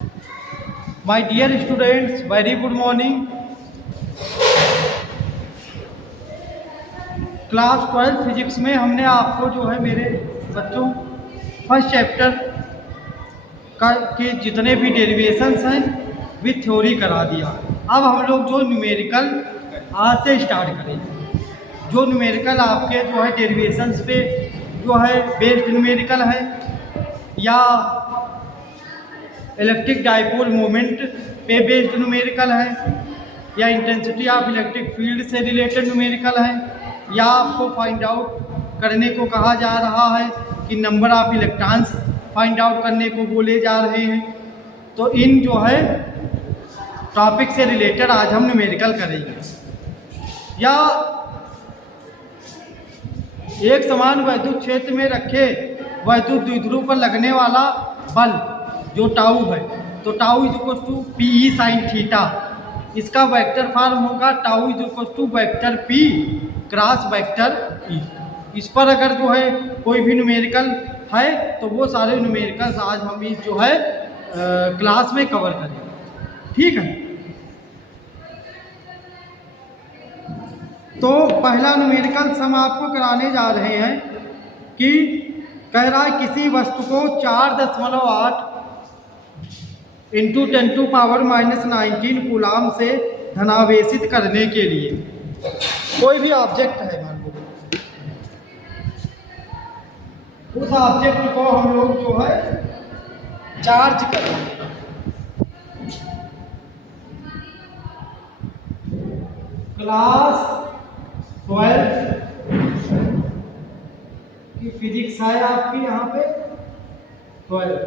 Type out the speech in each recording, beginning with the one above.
My dear students, very good morning. Class 12 physics में हमने आपको जो है मेरे बच्चों फर्स्ट चैप्टर का के जितने भी डेरिवेशंस हैं विथ थ्योरी करा दिया। अब हम लोग जो न्यूमेरिकल आज से स्टार्ट करेंगे। जो न्यूमेरिकल आपके जो है डेरिवेशंस पे जो है बेस्ड न्यूमेरिकल है, या इलेक्ट्रिक डाइपोल मोमेंट पे बेस्ड न्यूमेरिकल है, या इंटेंसिटी ऑफ इलेक्ट्रिक फील्ड से रिलेटेड न्यूमेरिकल है, या आपको फाइंड आउट करने को कहा जा रहा है कि number of electrons find out करने को बोले जा रहे हैं। तो इन जो है टॉपिक से रिलेटेड आज हम न्यूमेरिकल करेंगे। या एक समान वैद्युत क्षेत्र में रखे वैद्युत द्विध्रुव पर लगने वाला बल जो टाउ है, तो tau is equal to P E sine theta. इसका वेक्टर फॉर्म होगा tau is equal to vector P cross vector E. इस पर अगर जो है कोई भी न्यूमेरिकल है तो वो सारे न्यूमेरिकल्स आज हम इस जो है क्लास में कवर करेंगे, ठीक है। तो पहला न्यूमेरिकल हम आपको कराने जा रहे हैं कि कह रहा है किसी वस्तु को 4.8 इंटू 10⁻⁻19 कूलाम से धनावेशित करने के लिए कोई भी ऑब्जेक्ट है, मान लो उस ऑब्जेक्ट को हम लोग जो है चार्ज करेंगे। क्लास 12 की फिजिक्स है आपकी यहाँ पे 12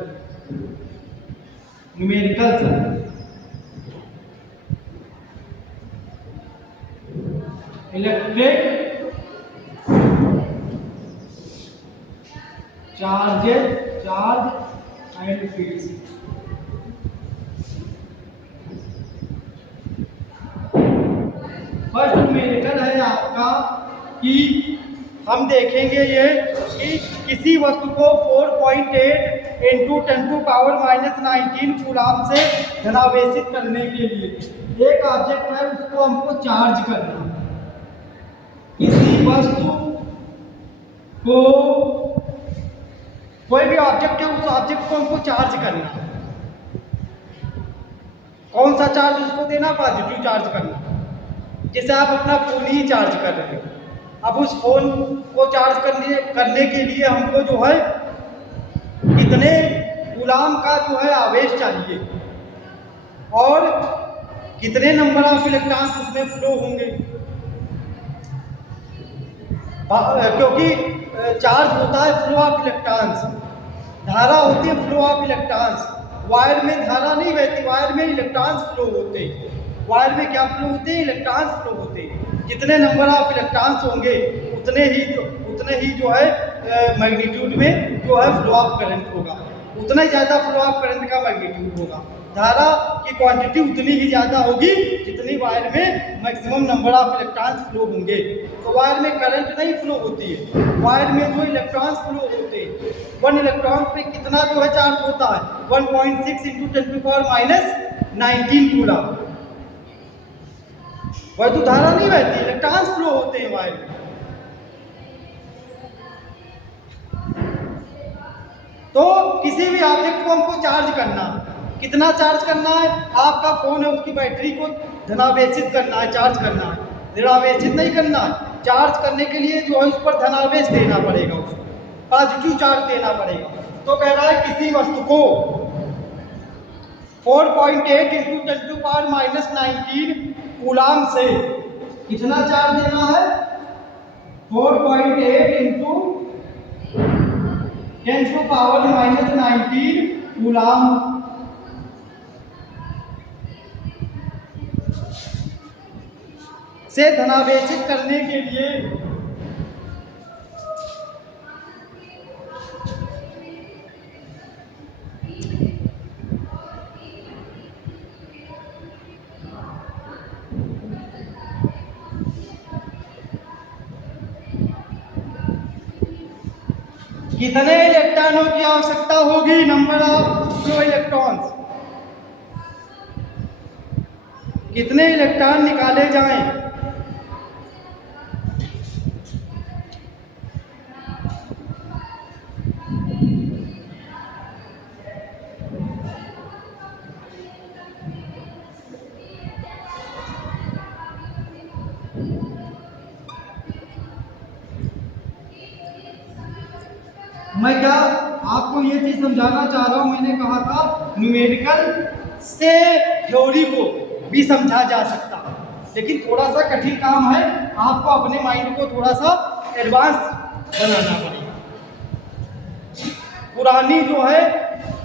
न्यूमेरिकल्स है। Electric charge and fields. First numerical है आपका कि हम देखेंगे ये कि किसी वस्तु को 4.8 इंटू 10⁻⁻19 कूलाम से धनावेशित करने के लिए एक ऑब्जेक्ट है, उसको हमको चार्ज करना है। किसी वस्तु को कोई भी ऑब्जेक्ट है, उस ऑब्जेक्ट को हमको चार्ज करना है। कौन सा चार्ज उसको देना? पॉजिटिव चार्ज करना। जैसे आप अपना फोन ही चार्ज कर रहे हो, अब उस फोन को चार्ज करने के लिए हमको जो है कितने कूलाम का जो है आवेश चाहिए और कितने नंबर ऑफ इलेक्ट्रॉन्स उसमें फ्लो होंगे, क्योंकि चार्ज होता है फ्लो ऑफ इलेक्ट्रॉन्स, धारा होती है फ्लो ऑफ इलेक्ट्रॉन्स। वायर में धारा नहीं बहती, वायर में इलेक्ट्रॉन्स फ्लो होते हैं। वायर में क्या फ्लो होते हैं? इलेक्ट्रॉन्स फ्लो होते हैं। जितने नंबर ऑफ इलेक्ट्रॉन्स होंगे उतने ही जो है मैग्नीट्यूड में जो है फ्लो ऑफ करंट होगा, उतना ही ज़्यादा फ्लो ऑफ करंट का मैग्नीट्यूड होगा। धारा की क्वांटिटी उतनी ही ज़्यादा होगी जितनी वायर में maximum number of electrons flow होंगे। तो वायर में करंट नहीं फ्लो होती है, वायर में जो इलेक्ट्रॉन्स फ्लो होते हैं। 1 इलेक्ट्रॉन पे कितना जो है चार्ज होता है? 1.6 इंटू 10⁻⁻19 कूलाम। वह तो धारा नहीं बहती, इलेक्ट्रॉन्स फ्लो होते हैं वायर में। तो किसी भी ऑब्जेक्ट को हमको चार्ज करना, कितना चार्ज करना है? आपका फोन है, उसकी बैटरी को धनावेशित करना है, चार्ज करना है, ऋणावेशित नहीं करना है। चार्ज करने के लिए जो है उस पर धनावेश देना पड़ेगा, उसको पॉजिटिव चार्ज देना पड़ेगा। तो कह रहा है किसी वस्तु को 4.8 इंटू 10⁻⁻19 कूलाम से कितना चार्ज देना है? 4.8 इंटू 10⁻⁻19 कूलाम से धनावेशित करने के लिए कितने इलेक्ट्रॉनों की आवश्यकता होगी? Number of flow electrons. कितने इलेक्ट्रॉन निकाले जाएं। मैं क्या आपको ये चीज समझाना चाह रहा हूं, मैंने कहा था न्यूमेरिकल से थ्योरी को भी समझा जा सकता है, लेकिन थोड़ा सा कठिन काम है, आपको अपने माइंड को थोड़ा सा एडवांस बनाना पड़ेगा। पुरानी जो है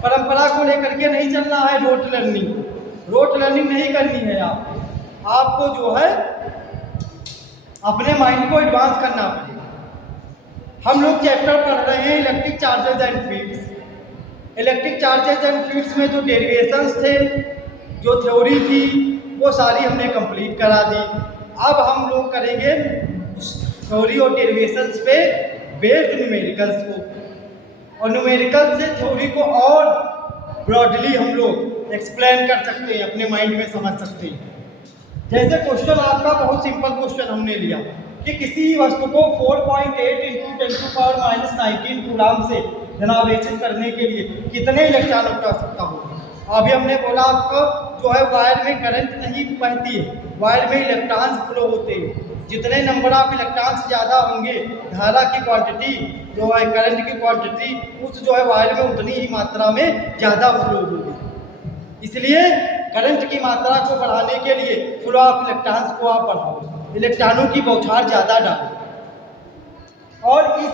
परंपरा को लेकर के नहीं चलना है, रोट लर्निंग नहीं करनी है। आपको जो है अपने माइंड को एडवांस करना पड़ेगा। हम लोग चैप्टर पढ़ रहे हैं electric charges and fields. Electric charges and fields में जो डेरिवेशंस थे, जो थ्योरी थी, वो सारी हमने कंप्लीट करा दी। अब हम लोग करेंगे उस थ्योरी और डेरिवेशंस पे बेस्ड न्यूमेरिकल्स को, और न्यूमेरिकल से थ्योरी को और ब्रॉडली हम लोग एक्सप्लेन कर सकते हैं, अपने माइंड में समझ सकते हैं। जैसे क्वेश्चन आपका बहुत सिंपल क्वेश्चन हमने लिया कि किसी वस्तु को 4.8 × 10⁻⁻19 कूलाम से धनावेशित करने के लिए कितने इलेक्ट्रॉन की आवश्यकता होगी। अभी हमने बोला आपको जो है वायर में करंट नहीं बहती है, वायर में इलेक्ट्रॉन्स फ्लो होते हैं। जितने नंबर ऑफ इलेक्ट्रॉन्स ज़्यादा होंगे, धारा की क्वांटिटी जो है, करंट की क्वांटिटी उस जो है वायर में उतनी ही मात्रा में ज़्यादा फ्लो होगी। इसलिए करंट की मात्रा को बढ़ाने के लिए फ्लो ऑफ इलेक्ट्रॉन्स को आप बढ़ाओ, इलेक्ट्रॉनों की बौछार ज़्यादा डालो। और इस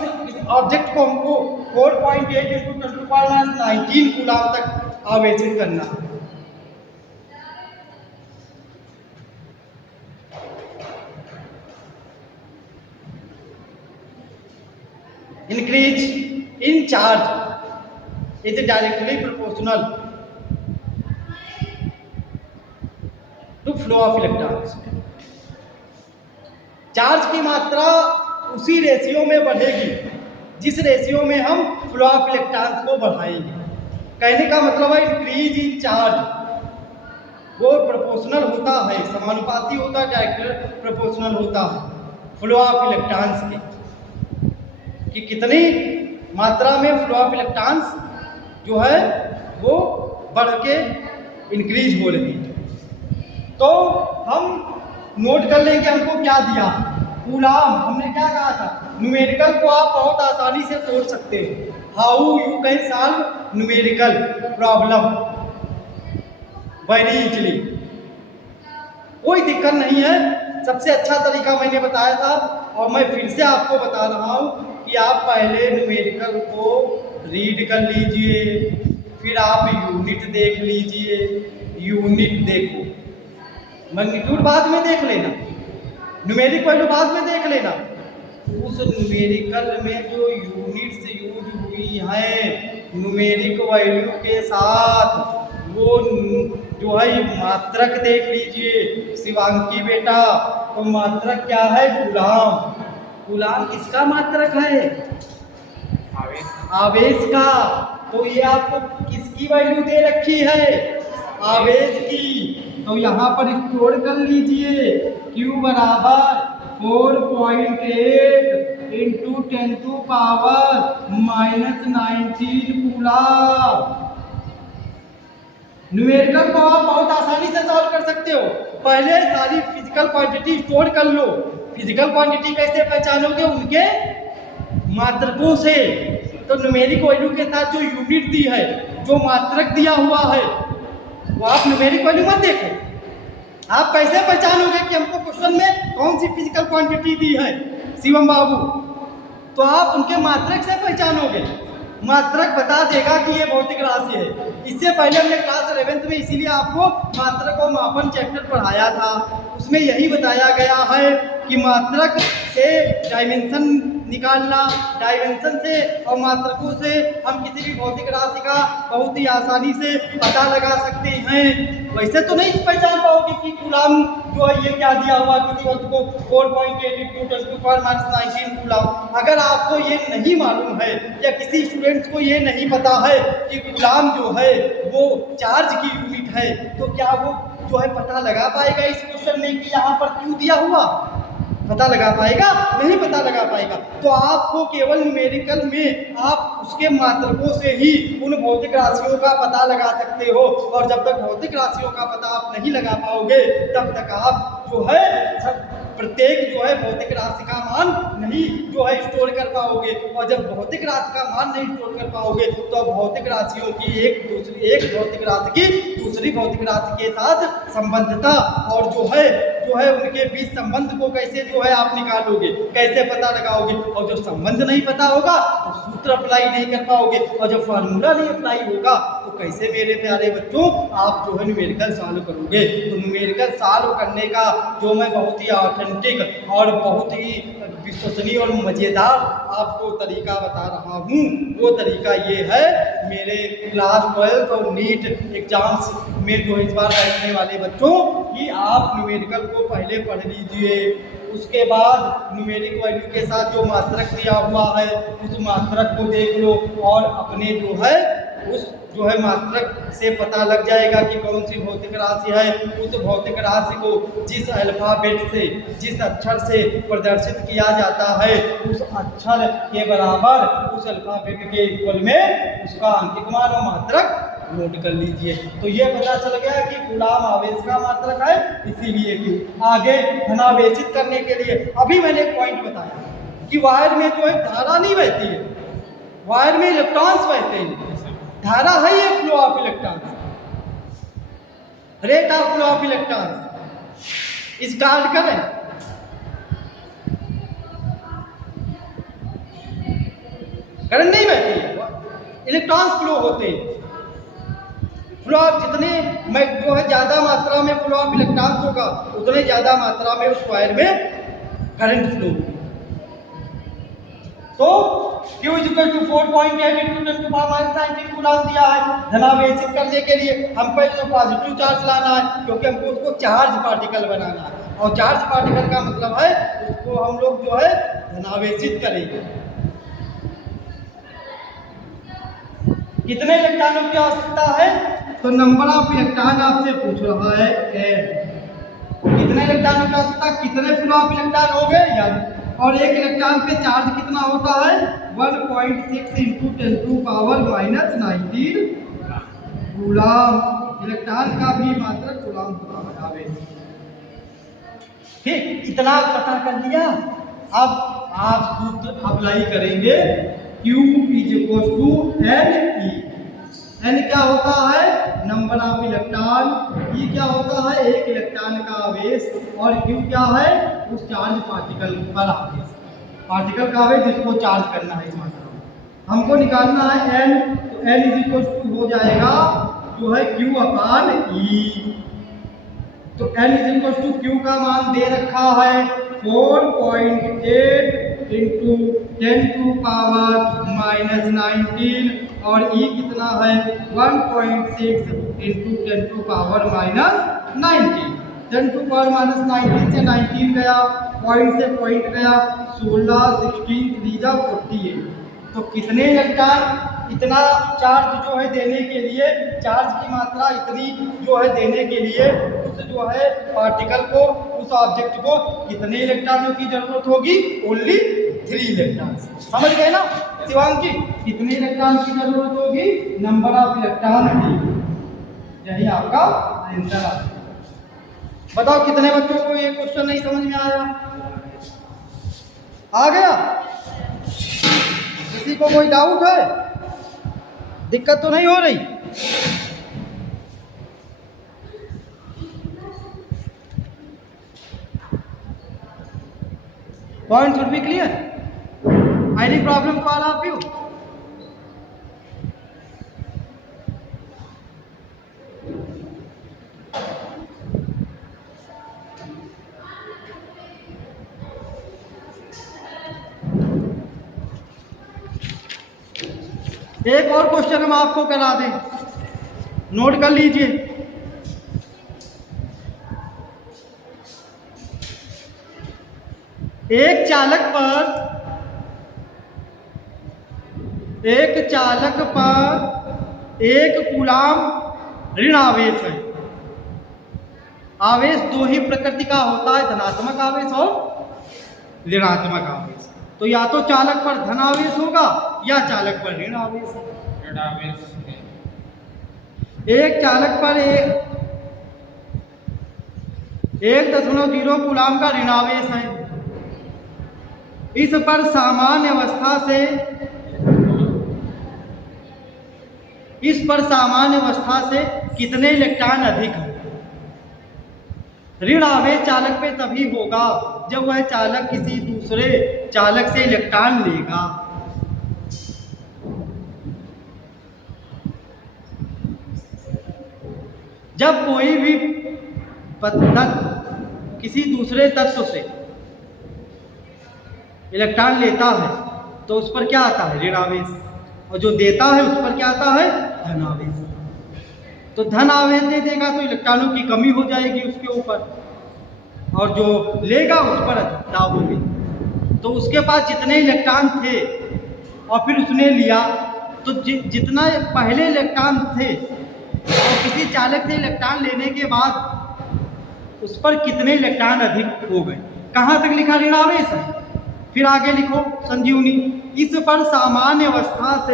ऑब्जेक्ट को हमको 4.8 × 10⁻19 कूलाम तक आवेशित करना है। Increase in charge is directly proportional to flow of electrons। Charge की मात्रा उसी रेशियो में बढ़ेगी जिस रेशियो में हम फ्लो ऑफ इलेक्ट्रॉन्स को बढ़ाएंगे। कहने का मतलब है इंक्रीज इन चार्ज वो प्रोपोर्शनल होता है, समानुपाती होता है, डायरेक्ट प्रोपोर्शनल होता है फ्लो ऑफ इलेक्ट्रॉन्स के, कि कितनी मात्रा में फ्लो ऑफ इलेक्ट्रॉन्स जो है वो बढ़ के इंक्रीज हो रही है। तो हम नोट कर लेंगे हमको क्या दिया, कूलाम। हमने क्या कहा था, न्यूमेरिकल को आप बहुत आसानी से तोड़ सकते हैं। How you can solve numerical problem very easily, कोई दिक्कत नहीं है। सबसे अच्छा तरीका मैंने बताया था और मैं फिर से आपको बता रहा हूँ कि आप पहले न्यूमेरिकल को रीड कर लीजिए, फिर आप यूनिट देख लीजिए। यूनिट देखो, मैग्नीट्यूड बाद में देख लेना, न्यूमेरिक वैल्यू बाद में देख लेना। उस न्यूमेरिकल में जो यूनिट्स यूज हुई हैं न्यूमेरिक वैल्यू के साथ, वो जो है मात्रक देख लीजिए शिवांकी बेटा। तो मात्रक क्या है, कूलाम। कूलाम किसका मात्रक है, आवेश का। तो ये आपको किसकी वैल्यू दे रखी है, आवेश की। तो यहाँ पर स्टोर कर लीजिए, Q बराबर 4.8 × 10⁻⁻19 कूलाम। न्यूमेरिकल को आप बहुत आसानी से सॉल्व कर सकते हो। पहले सारी फिजिकल क्वांटिटी स्टोर कर लो। फिजिकल क्वांटिटी कैसे पहचानोगे, उनके मात्रकों से। तो न्यूमेरिक वैल्यू के साथ जो यूनिट दी है, जो मात्रक दिया हुआ है, वो आप न्यूमेरिक वैल्यू मत देखो। आप कैसे पहचानोगे कि हमको क्वेश्चन में कौन सी फिजिकल क्वांटिटी दी है शिवम बाबू, तो आप उनके मात्रक से पहचानोगे। मात्रक बता देगा कि ये भौतिक राशि है। इससे पहले हमने क्लास 11th में इसीलिए आपको मात्रक और मापन चैप्टर पढ़ाया था, उसमें यही बताया गया है कि मात्रक से डायमेंशन निकालना डायमेंशन से और मात्रकों से हम किसी भी भौतिक राशि का बहुत ही आसानी से पता लगा सकते हैं। वैसे तो नहीं पहचान पाओगे कि कूलाम जो है ये क्या दिया हुआ किसी वस्तु को 4.82 × 10⁻⁹ कूलाम। अगर आपको ये नहीं मालूम है या किसी स्टूडेंट्स को ये नहीं पता है कि कूलाम जो है वो चार्ज की यूनिट है, तो क्या वो जो है पता लगा पाएगा इस क्वेश्चन में कि यहाँ पर क्यों दिया हुआ? पता लगा पाएगा? नहीं पता लगा पाएगा। तो आपको केवल न्यूमेरिकल में आप उसके मात्रकों से ही उन भौतिक राशियों का पता लगा सकते हो, और जब तक भौतिक राशियों का पता आप नहीं लगा पाओगे तब तक आप जो है प्रत्येक जो है भौतिक राशि का मान नहीं जो है स्टोर कर पाओगे, और जब भौतिक राशि का मान नहीं स्टोर कर पाओगे तो भौतिक राशियों की एक भौतिक राशि की दूसरी भौतिक राशि के साथ संबंधता और जो है उनके बीच संबंध को कैसे जो है आप निकालोगे, कैसे पता लगाओगे। और जब संबंध नहीं पता होगा तो सूत्र अप्लाई नहीं कर पाओगे, और जब फार्मूला नहीं अप्लाई होगा तो कैसे मेरे प्यारे बच्चों आप जो है न्यूमेरिकल सॉल्व करोगे। तो न्यूमेरिकल सॉल्व करने का जो मैं बहुत ही ऑथेंटिक और बहुत ही विश्वसनीय और मज़ेदार आपको तरीका बता रहा हूँ, वो तरीका ये है मेरे क्लास 12 और नीट एग्जाम्स में जो इस बार बैठने वाले बच्चों कि आप न्यूमेरिकल को पहले पढ़ लीजिए, उसके बाद न्यूमेरिक वैल्यू के साथ जो मात्रक दिया हुआ है उस मात्रक को देख लो, और अपने जो है उस जो है मात्रक से पता लग जाएगा कि कौन सी भौतिक राशि है। उस भौतिक राशि को जिस अल्फ़ाबेट से जिस अक्षर से प्रदर्शित किया जाता है उस अक्षर के बराबर उस अल्फ़ाबेट के इक्वल में उसका अंकित मान और मात्रक नोट कर लीजिए। तो ये पता चल गया कि कूलाम आवेश का मात्रक है, इसीलिए कि आगे धनावेशित करने के लिए अभी मैंने एक पॉइंट बताया कि वायर में जो है धारा नहीं बहती है, वायर में इलेक्ट्रॉन्स बहते हैं। धारा है ये flow of electrons, rate of flow of electrons is called current. Current नहीं बहती है, इलेक्ट्रॉन्स फ्लो होते हैं। फ्लो जितने में जो है ज़्यादा मात्रा में फ्लो ऑफ इलेक्ट्रॉन्स होगा उतने ज़्यादा मात्रा में उस वायर में करंट फ्लो होगा। तो Q = 4.8 × 10⁻⁹ कूलाम दिया है। धनावेशित करने के लिए हम पहले तो पॉजिटिव चार्ज लाना है, क्योंकि हमको उसको चार्ज पार्टिकल बनाना है, और चार्ज पार्टिकल का मतलब है उसको हम लोग जो है धनावेशित करेंगे। कितने इलेक्ट्रॉनों की आवश्यकता है? तो नंबर ऑफ इलेक्ट्रॉन आपसे पूछ रहा है n। कितने इलेक्ट्रॉनों की आवश्यकता, कितने फ्लो ऑफ इलेक्ट्रॉन हो गए यार, और एक इलेक्ट्रॉन पे चार्ज कितना होता है 1.6 × 10⁻⁹ कूलाम। इलेक्ट्रॉन का भी मात्रक कूलाम होता है। ठीक, इतना पता कर लिया। अब आप सूत्र अप्लाई करेंगे Q = NE। N क्या होता है? Number of electron. E क्या होता है? एक इलेक्ट्रॉन का आवेश, और Q क्या है? उस चार्ज पार्टिकल पर आवेश, पार्टिकल का आवेश जिसको चार्ज करना है। इस मात्रा में हमको निकालना है N, तो N = हो जाएगा जो है Q/E। तो N = Q का मान दे रखा है 4.8 × 10⁻⁻⁹, और E कितना है 1.6 × 10⁻⁻⁹। 10⁻⁻⁹ से 19 गया, पॉइंट से पॉइंट गया, 16, 16, 3 = 48। तो कितने इलेक्ट्रॉन इतना चार्ज जो है देने के लिए, चार्ज की मात्रा इतनी जो है देने के लिए उस जो है पार्टिकल को, उस ऑब्जेक्ट को कितने इलेक्ट्रॉनों की जरूरत होगी? Only 3 electron. समझ गए ना शिवांगी? कितने इलेक्ट्रॉन की जरूरत होगी? नंबर ऑफ इलेक्ट्रॉन की। यही आपका आंसर है। बताओ कितने बच्चों को ये क्वेश्चन नहीं समझ में आया? आ गया? किसी को कोई डाउट है? दिक्कत तो नहीं हो रही? Point should be clear. Any problem to all of you? एक और क्वेश्चन हम आपको करा दें, नोट कर लीजिए। एक चालक पर एक कूलाम ऋण आवेश है। आवेश दो ही प्रकृति का होता है, धनात्मक आवेश और ऋणात्मक आवेश। तो या तो चालक पर धन आवेश होगा या चालक पर ऋण आवेश है। ऋण आवेश है। एक चालक पर 1.0 कूलाम का ऋण आवेश है। इस पर सामान्य अवस्था से कितने इलेक्ट्रॉन अधिक हैं? ऋण आवेश चालक पे तभी होगा जब वह चालक किसी दूसरे चालक से इलेक्ट्रॉन लेगा। जब कोई भी तत्व किसी दूसरे तत्व से इलेक्ट्रॉन लेता है तो उस पर क्या आता है? ऋण आवेश। और जो देता है उस पर क्या आता है? धन आवेश। तो धन आवेश दे देगा तो इलेक्ट्रॉनों की कमी हो जाएगी उसके ऊपर, और जो लेगा उस पर अधिकता होगी। तो उसके पास जितने इलेक्ट्रॉन थे और फिर उसने लिया, तो जितना पहले इलेक्ट्रॉन थे और किसी चालक से इलेक्ट्रॉन लेने के बाद उस पर कितने इलेक्ट्रॉन अधिक हो गए। कहाँ तक लिखा? ऋण आवेश है। फिर आगे लिखो संजीवनी। इस पर सामान्य अवस्था से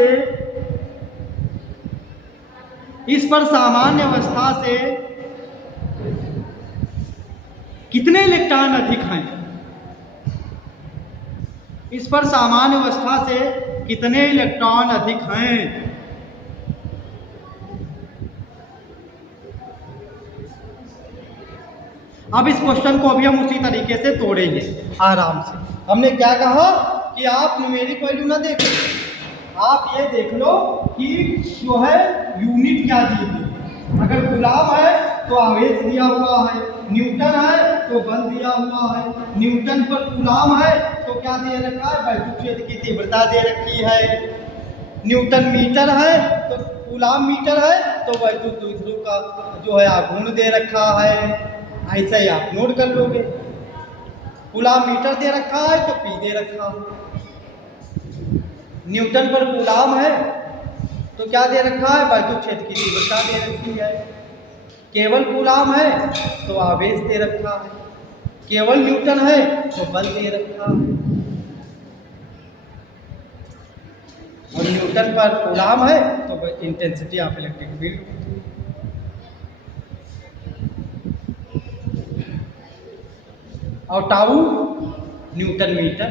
कितने इलेक्ट्रॉन अधिक हैं? इस पर सामान्य अवस्था से कितने इलेक्ट्रॉन अधिक हैं? अब इस क्वेश्चन को अभी हम उसी तरीके से तोड़ेंगे आराम से। हमने क्या कहा कि आप न्यूमेरिक वैल्यू ना देखो, आप ये देख लो कि जो है यूनिट क्या दी हुई। अगर गुलाम है तो आवेश दिया हुआ है, न्यूटन है तो बल दिया हुआ है, न्यूटन पर गुलाम है तो क्या दे रखा है? वैद्युत क्षेत्र की तीव्रता दे रखी है। न्यूटन मीटर है तो गुलाम मीटर है तो वैद्युत द्विध्रुव का जो है आघूर्ण दे रखा है। ऐसा ही आप नोट कर लोगे। कूलाम मीटर दे रखा है तो पी दे रखा है। न्यूटन पर कूलाम है तो क्या दे रखा है? वैद्युत क्षेत्र की तीव्रता दे रखी है। केवल कूलाम है तो आवेश दे रखा है। केवल न्यूटन है तो बल दे रखा है। और न्यूटन पर कूलाम है तो इंटेंसिटी ऑफ इलेक्ट्रिक फील्ड होती है। और टाउ न्यूटन मीटर।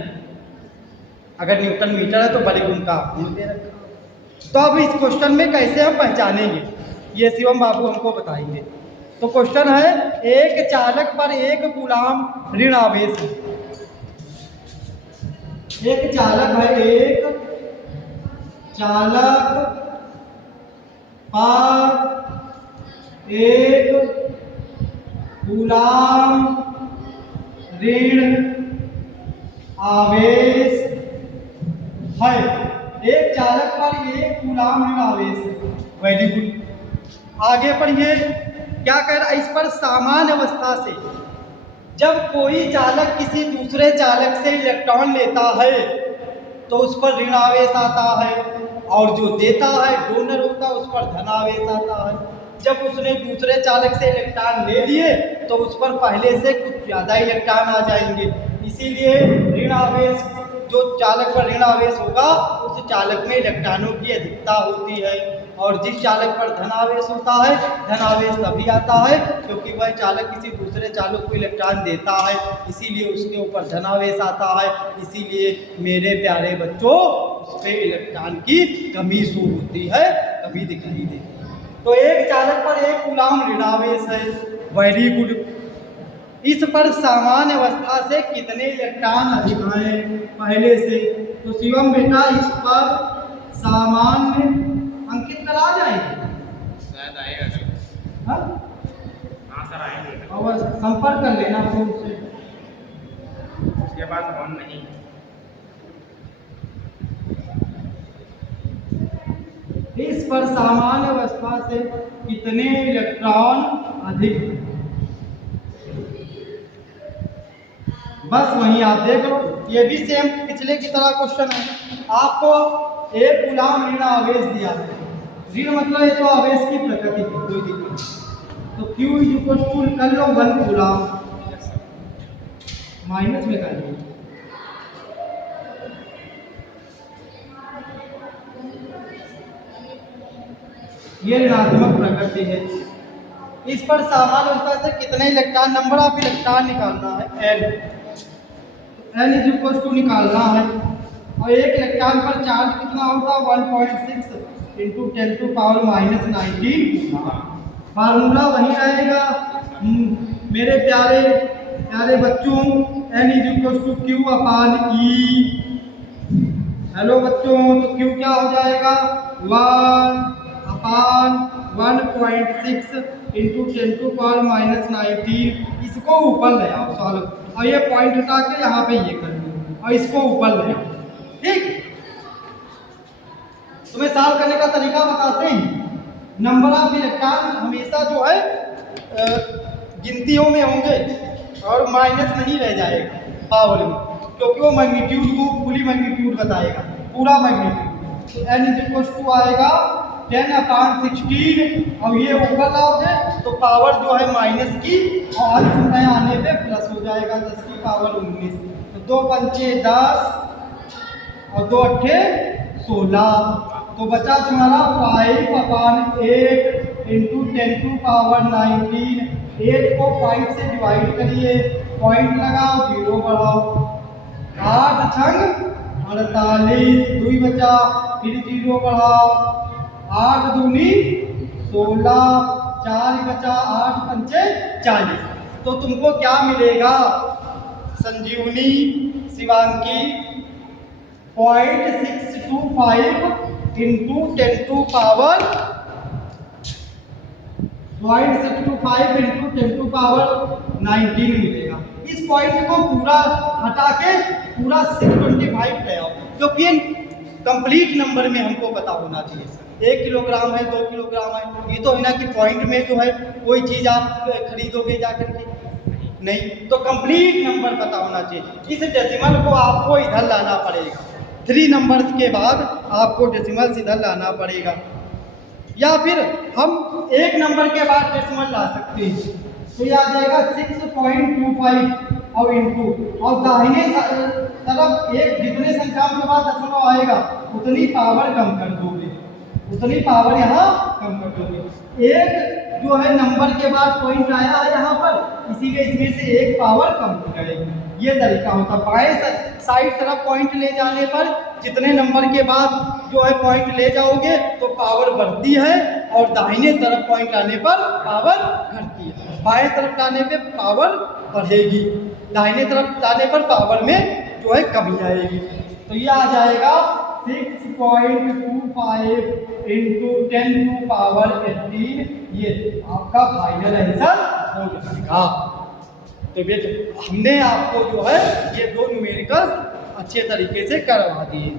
अगर न्यूटन मीटर है तो बड़े गुण का गुण दे रखा। तो अब इस क्वेश्चन में कैसे हम पहचानेंगे, ये शिवम बाबू हमको बताएंगे। तो क्वेश्चन है, एक चालक पर एक कूलाम ऋण आवेश है। एक चालक पर एक कूलाम ऋण आवेश है। एक चालक पर एक कूलाम ऋण आवेश है। Very good. आगे पढ़िए क्या कह रहा है। इस पर सामान्य अवस्था से जब कोई चालक किसी दूसरे चालक से इलेक्ट्रॉन लेता है तो उस पर ऋण आवेश आता है, और जो देता है डोनर होता है उस पर धन आवेश आता है। जब उसने दूसरे चालक से इलेक्ट्रॉन ले लिए तो उस पर पहले से कुछ ज़्यादा इलेक्ट्रॉन आ जाएंगे। इसीलिए ऋण आवेश, जो चालक पर ऋण आवेश होगा उस चालक में इलेक्ट्रॉनों की अधिकता होती है। और जिस चालक पर धन आवेश होता है, धन आवेश तभी आता है क्योंकि वह चालक किसी दूसरे चालक को इलेक्ट्रॉन देता है, इसीलिए उसके ऊपर धन आवेश आता है। इसीलिए मेरे प्यारे बच्चों, उस पर इलेक्ट्रॉन की कमी शो होती है, कभी दिखाई देती है। तो एक चालक पर एक कूलाम ऋण आवेश है। Very good. इस पर सामान्य अवस्था से कितने इलेक्ट्रॉन अधिक हैं पहले से? तो शिवम बेटा इस पर सामान्य अंकित करा जाएंगे, शायद आएगा। हाँ सर आएंगे। और संपर्क कर लेना फोन से। उसके बाद फोन नहीं। पर सामान्य अवस्था से कितने इलेक्ट्रॉन अधिक हैं। बस वहीं आप देख लो, ये भी सेम पिछले की तरह क्वेश्चन है। आपको एक कूलाम ऋण आवेश दिया है, ऋण मतलब ये तो आवेश की प्रकृति है, कोई दिक्कत नहीं। तो Q इक्वल टू कर लो 1 कूलाम, माइनस में कर लो, ये ऋणात्मक प्रकृति है। इस पर सामान्य अवस्था से कितने इलेक्ट्रॉन, नंबर ऑफ इलेक्ट्रॉन निकालना है N, N is equal to निकालना है। और एक इलेक्ट्रॉन पर चार्ज कितना होगा 1.6 into 10 two power minus 19। Formula वही रहेगा मेरे प्यारे प्यारे बच्चों, N is equal to Q upon E। Hello बच्चों, तो Q क्या हो जाएगा 1 upon 1.6 into 10 two power minus 19। इसको ऊपर ले आओ सॉल्व, और ये पॉइंट हटा के यहाँ पे ये कर दो और इसको ऊपर ले आओ। ठीक, तुम्हें सॉल्व करने का तरीका बताते हैं। नंबर ऑफ इलेक्ट्रॉन हमेशा जो है गिनतियों में होंगे और माइनस नहीं रह जाएगा पावर में, क्योंकि वो मैग्नीट्यूड को फुली मैग्नीट्यूड बताएगा, पूरा मैग्नीट्यूड। तो N इज इक्वल टू आएगा 10 अपान 16, और ये ऊपर लाओगे तो पावर जो है माइनस की और अंश में आने पे प्लस हो जाएगा 10 की पावर 19। तो 2 पंचे 10 और 2 अट्ठे 16, तो बचा तुम्हारा 5 अपान 8 इंटू 10 टू पावर 19। 8 को 5 से डिवाइड करिए, पॉइंट लगाओ, 0 बढ़ाओ, 8 छंग 48, 2 बचा, फिर 0 बढ़ाओ, 8 दूनी 16, 4 बचा, 8 पंचे 40। तो तुमको क्या मिलेगा Sanjeevani Shivanki 0.625 into 10 two power 0.625 into 10 two power 19 मिलेगा। इस पॉइंट को पूरा हटा के पूरा 625 ले आओ, क्योंकि कंप्लीट नंबर में हमको पता होना चाहिए 1 किलोग्राम है 2 किलोग्राम है। ये तो है ना कि पॉइंट में जो है कोई चीज़ आप खरीदोगे जाकर के, नहीं, तो कंप्लीट नंबर पता होना चाहिए। इस डेसिमल को आपको इधर लाना पड़ेगा, 3 नंबर्स के बाद आपको डेसिमल इधर लाना पड़ेगा, या फिर हम 1 नंबर के बाद डेसिमल ला सकते हैं। तो ये आ जाएगा 6.25 और इंटू, और दाहिने तरफ एक जितने संख्याओं के बाद दशमलव आएगा उतनी पावर कम कर दोगे, उतनी पावर यहाँ कम कर दोगे। एक जो है नंबर के बाद पॉइंट आया है यहाँ पर, इसीलिए इसमें से एक पावर कम हो जाएगी। ये तरीका होता है। बाएं साइड तरफ पॉइंट ले जाने पर जितने नंबर के बाद जो है पॉइंट ले जाओगे तो पावर बढ़ती है, और दाहिने तरफ पॉइंट लाने पर पावर घटती है। बाएं तरफ लाने पे पावर बढ़ेगी, दाहिने तरफ लाने पर पावर में जो है कमी आएगी। तो ये आ जाएगा 6.25 इंटू 10 टू पावर 18। ये आपका फाइनल आंसर हो जाएगा। तो बेटा हमने आपको जो है ये 2 न्यूमेरिकल्स अच्छे तरीके से करवा दिए।